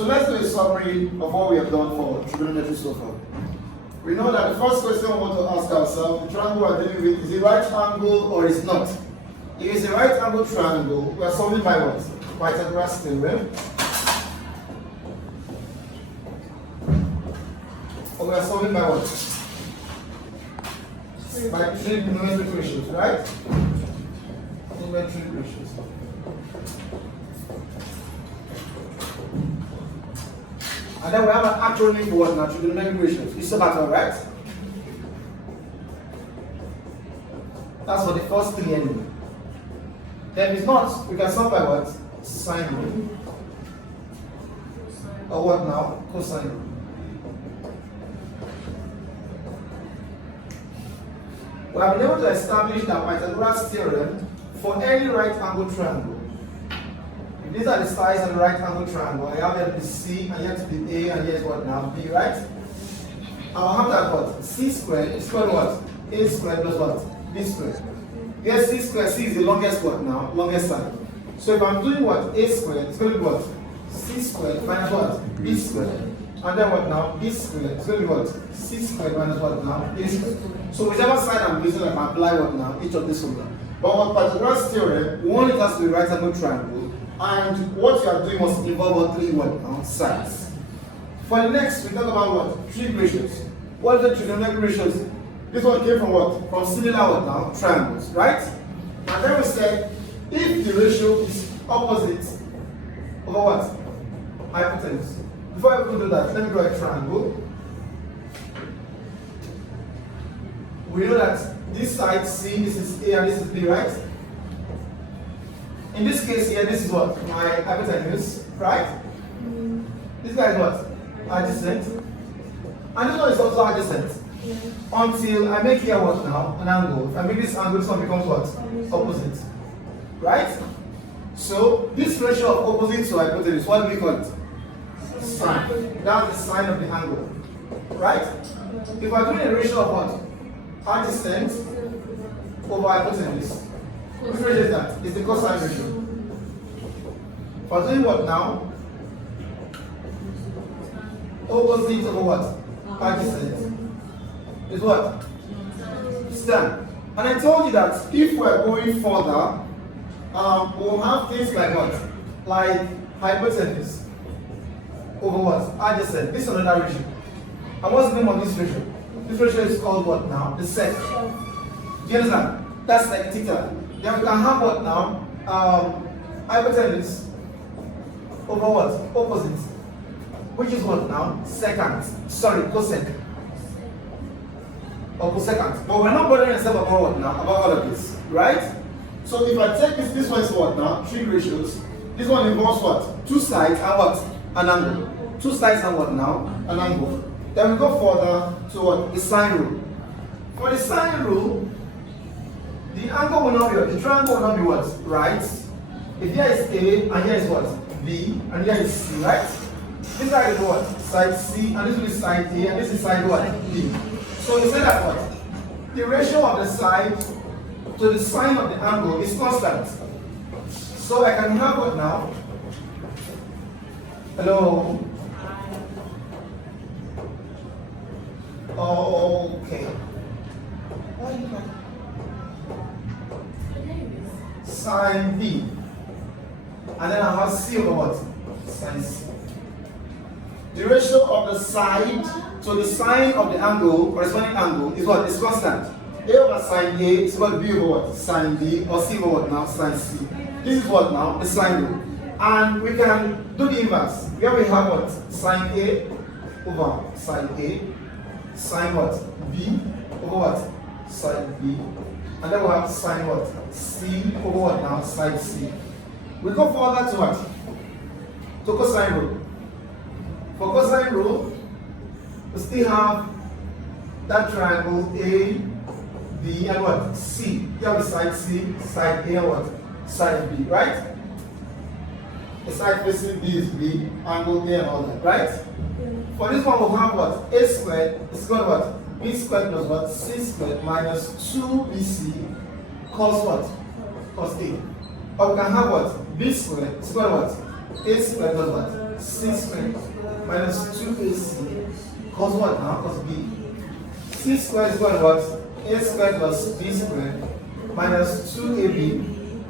So let's do a summary of what we have done for trigonometry so far. We know that the first question we want to ask ourselves, the triangle we are dealing with, is it right angle or is not? If it's a right angle triangle, we are solving by what? Pythagoras theorem. Or we are solving by what? By trigonometric ratios, right? Trigonometric ratios. And then we have an acronym for what now? Trigonometric ratios. You saw that all right? That's for the first thing anyway. Then if it's not, we can solve by what? Sine rule. Or what now? Cosine rule. We have been able to establish that Pythagoras theorem for any right angle triangle. If these are the sides of the right angle triangle, I have here to be C, and here to be A, and here's what now? B, right? And I'll have that what? C squared is equal to what? A squared plus what? B squared. Here C squared, C is the longest what now? Longest side. So if I'm doing what? A squared, it's going to be what? C squared minus what? B squared. And then what now? B squared. It's going to be what? C squared minus what now? A squared. So whichever side I'm using, I can apply what now? Each of these formula. But what Pythagoras theorem, one, it has to be right angle triangle, and what you are doing must involve what three what now? Sides. For the next, we talk about what? Trig ratios. What are the trigonometric ratios? This one came from what? From similar what now? Triangles, right? And then we said, if the ratio is opposite over what? Hypotenuse. Before I do that, let me draw a triangle. We know that this side C, this is A and this is B, right? In this case here, this is what? My hypotenuse, right? This guy is what? Adjacent. And this one is also adjacent. Yeah. Until I make here what now? An angle. If I make this angle, this one becomes what? Opposite. Right? So, this ratio of opposite to hypotenuse, what do we call it? Sine. That's the sine of the angle. Right? If I'm doing a ratio of what? Adjacent over hypotenuse. Which ratio is that? It's the cosine ratio. If I'm doing what now? Opposite over what? Adjacent. Is what? Tan. And I told you that if we're going further, we'll have things like what? Like hypotenuse over what? Adjacent. This is another ratio. And what's the name of this ratio? This ratio is called what now? The sec. Do you understand? That's like theta. Then we can have what now? Hypotenuse over what? Opposite. Which is what now? Secant. Sorry, cosec. Or cosecant. But we're not bothering ourselves about what now? About all of this. Right? So if I take this one is what now? Trig ratios. This one involves what? Two sides and what? An angle. Two sides and what now? An angle. Then we go further to what? The sine rule. For the sine rule, the angle will not be what? The triangle will not be what? Right? If here is A and here is what? B and here is C, right? This side is what? Side C and this will be side A and this is side what? B. So you say that what? The ratio of the side to the sine of the angle is constant. So I can have what now? Hello? Okay. Sine B. And then I have C over what? Sine C. The ratio of the side to the sine of the angle, corresponding angle, is what? Is constant. A over sine A is equal to B over what? Sine B, or C over what now? Sine C. This is what now? The sine rule. And we can do the inverse. Here we have what? Sine A over sine A, sine what? B over what? Sine B. And then we have sine what? C over what now? Sine C. We go further to what? To cosine rule. For cosine rule, we still have that triangle A, B, and what? C. Here we side C, side A, and what? Side B, right? The side facing B is B, angle A, and all that, right? For this one, we'll have what? A squared is equal to what? B squared plus what? C squared minus 2BC cos what? Cos A. Or we can have what? B squared is equal to what? A squared plus what? C squared minus 2AC cos what now? Cos B. C squared is equal to what? A squared plus B squared minus 2AB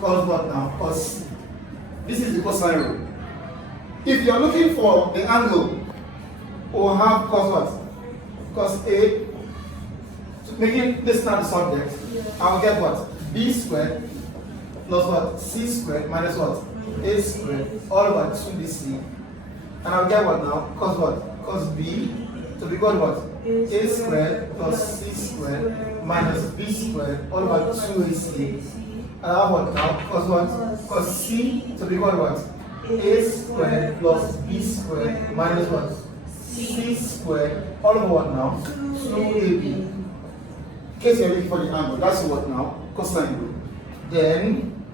cos what now? Cos C. This is the cosine rule. If you are looking for the angle, we'll have cos what? Cos A. Making this now the subject, I'll get what? B squared plus what? C squared minus what? A squared all over 2BC. And I'll get what now? Cos what? Cos B to be equal to what? A squared plus C squared minus B squared all over 2AC. And I have what now? Cos what? Cos C to be equal to what? A squared plus B squared minus what? C squared all over what now? 2AB. In case you're looking for the angle, that's what now? Cosine rule. Then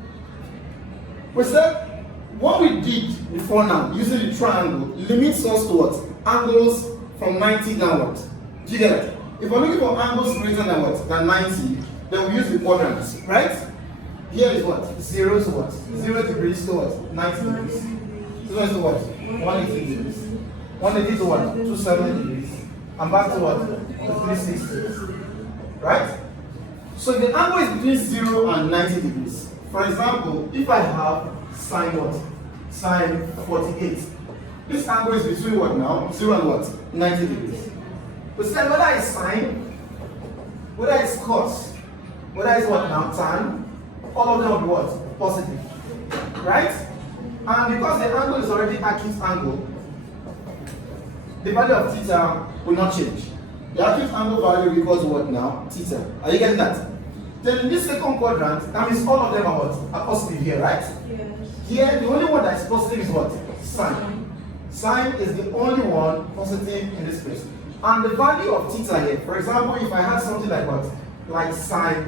we said what we did before now, using the triangle, limits us to what? Angles from 90 downwards. Do you get it? If we're looking for angles greater than what? Than 90, then we use the quadrants, right? Here is what? 0 to what? 0 degrees to what? 90 degrees. 0 to what? 180 degrees. 180 to what? 270 degrees. And back to what? To 360. Right? So the angle is between 0 and 90 degrees. For example, if I have sine what? Sine 48. This angle is between what now? 0 and what? 90 degrees. We said whether it's sine, whether it's cos, whether it's what now? Tan, all of them will be what? Positive. Right? And because the angle is already acute angle, the value of theta will not change. The acute angle value equals what now? Theta. Are you getting that? Then in this second quadrant, that means all of them are what? Are positive here, right? Yes. Here, the only one that is positive is what? Sine. Sine is the only one positive in this place. And the value of theta here, for example, if I had something like what? Like sine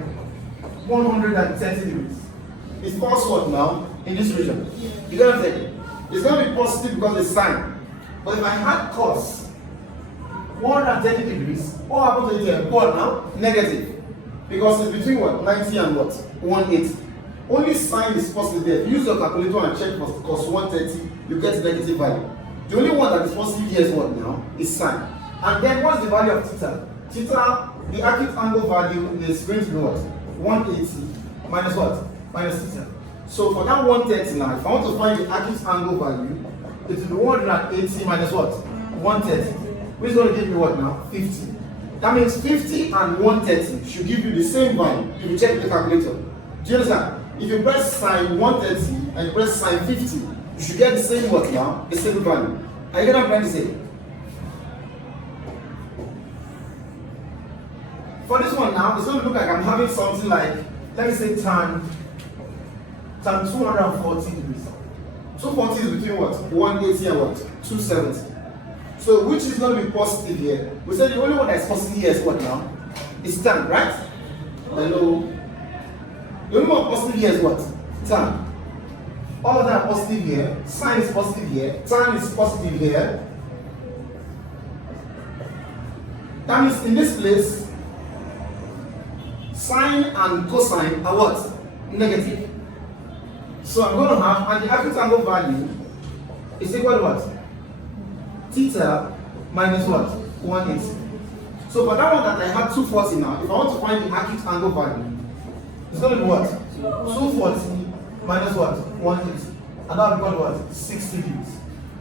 130 degrees. It falls what now? In this region. You get what I'm saying? It's going to be positive because it's sine. But if I had cos 130 degrees, what happens to it here? What now? Negative. Because it's between what? 90 and what? 180. Only sine is positive there. If you use your calculator and check for cos 130, you get negative value. The only one that is positive here is what now? Is sine. And then what's the value of theta? Theta, the acute angle value is going to be what? 180 minus what? Minus theta. So for that 130 now, if I want to find the acute angle value, it will be 180 minus what? 130. Which is going to give me what now? 50. That means 50 and 130 should give you the same value if you check the calculator. Do you understand? If you press sine 130 and you press sine 50, you should get the same what now? The same value. Are you going to try to say? For this one now, it's going to look like I'm having something like, let me say tan 240 degrees. 240 is between what? 180 and what? 270. So which is going to be positive here? We said the only one that is positive here is what now? Is tan, right? Hello. The only one positive here is what? Tan. All of them are positive here. Sine is positive here. Tan is positive here. That means in this place, sine and cosine are what? Negative. So I'm going to have, and the acute angle value is equal to what? Theta minus what? 180. So for that one that I have 240 now, if I want to find the acute angle value, it's going to be what? 240 minus what? 180. And that will be called what? 60 degrees.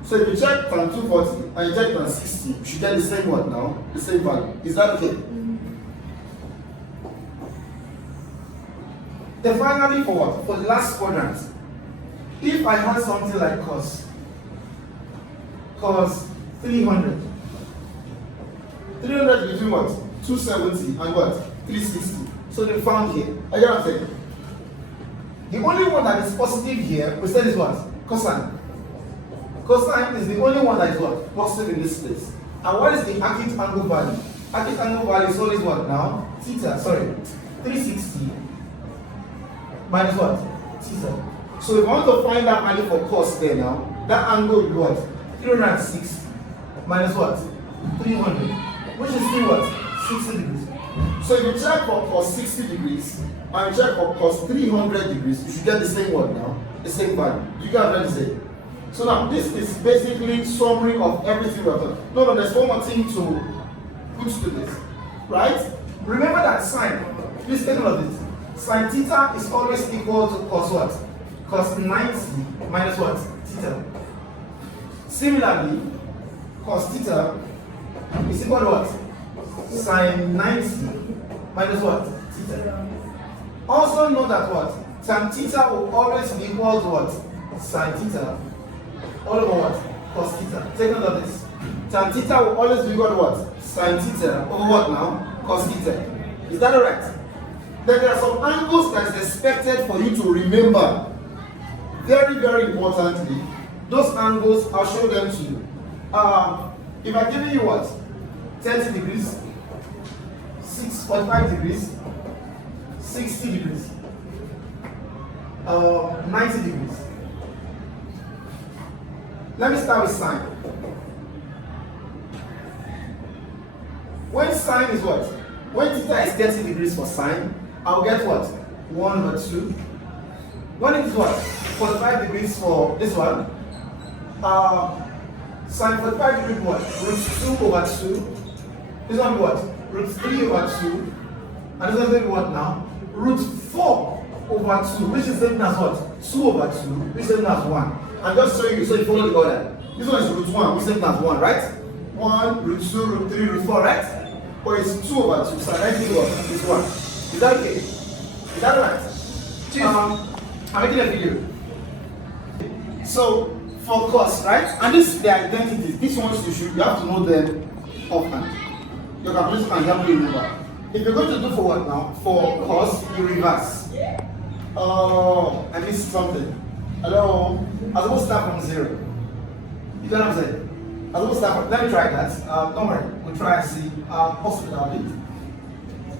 So if you check from 240 and you check from 60, you should get the same what now? The same value. Is that okay? Then finally for what? For the last quadrant. If I had something like cos 300. 300 between what? 270 and what? 360. So they found here. Are you know what I'm saying? The only one that is positive here, we said is what? Cosine. Cosine is the only one that is what? Positive in this place. And what is the acute angle value? Acute angle value is always what now? Theta, sorry. 360 minus what? Theta. So if I want to find that value for cos there now, that angle will be what? 306 minus what? 300. Which is still what? 60 degrees. So if you check for cos 60 degrees and you check for cos 300 degrees, you should get the same one now. the same value. You get what I'm saying? So now this is basically summary of everything we have done. No, there's one more thing to put to this, right? Remember that sine. Please take note of this. Sine theta is always equal to cos what? Cos 90 minus what? Theta. Similarly, cos theta is equal to what? Sine 90 minus what? Theta. Also know that what? Tan theta will always be equal to what? Sine theta all over what? Cos theta. Take note of this. Tan theta will always be equal to what? Sine theta over what now? Cos theta. Is that alright? Then there are some angles that is expected for you to remember. Very, very importantly, those angles, I'll show them to you. If I give you what? 30 degrees, 6.5 degrees, 60 degrees, 90 degrees. Let me start with sine. When sine is what? When theta is 30 degrees for sine, I'll get what? 1 over 2. When it is what? 45 degrees for this one. Sine 45 degrees what? Root 2 over 2. This one be what? Root 3 over 2. And this one will be what now? Root 4 over 2, which is the same as what? 2 over 2, which is the same as 1. I'm just showing you so you follow the order. This one is root 1, which is the same as 1, right? 1, root 2, root 3, root 4, right? Or it's 2 over 2, so I think what is 1. Is that okay? Is that right? I'm making a video. So for cos, right? And this is the identities. These ones you have to know them offhand. Your calculator can help you remember. If you're going to do for what now? For cos, you reverse. Oh, I missed something. Hello? I'm supposed to start from 0. You know what I'm saying? I'm supposed to start from, let me try that. Don't worry, we'll try and see. Possibly I'll do it.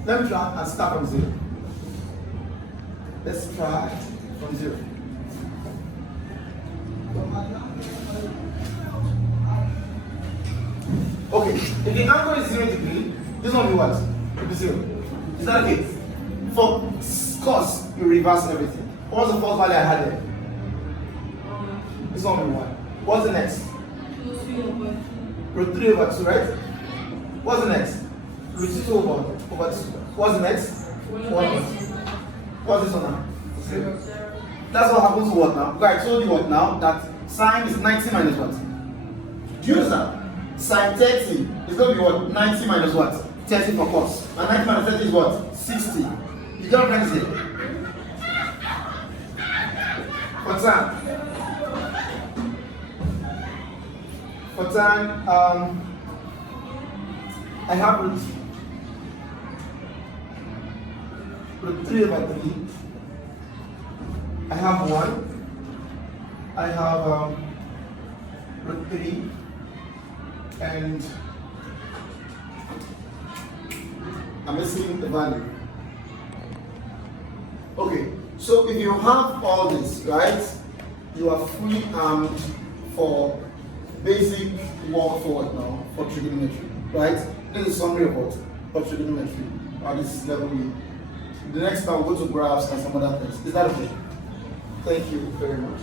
Let me try and start from 0. Let's try from 0. Okay, if the angle is 0 degree, this one will be what? It will be 0. Is that okay? For cos, you reverse everything. What was the first value I had there? This one will be 1. What's the next? Root 3 over 2, right? What's the next? Root 2 over 2. What's the next? 1. What's this one now? 0. That's what happens to what now? Because I told you what now? That sine is 90 minus what? Do you understand? Sine 30 is going to be what? 90 minus what? 30 for cos. And 90 minus 30 is what? 60. You get what I'm saying? For tan. For tan, I have root 3 over 3. I have 1. I have root 3. And I'm missing the value. Okay, so if you have all this, right, you are fully armed for basic work forward now for trigonometry, right? This is a summary of what? For trigonometry. This is level E. The next time we'll go to graphs and some other things. Is that okay? Thank you very much.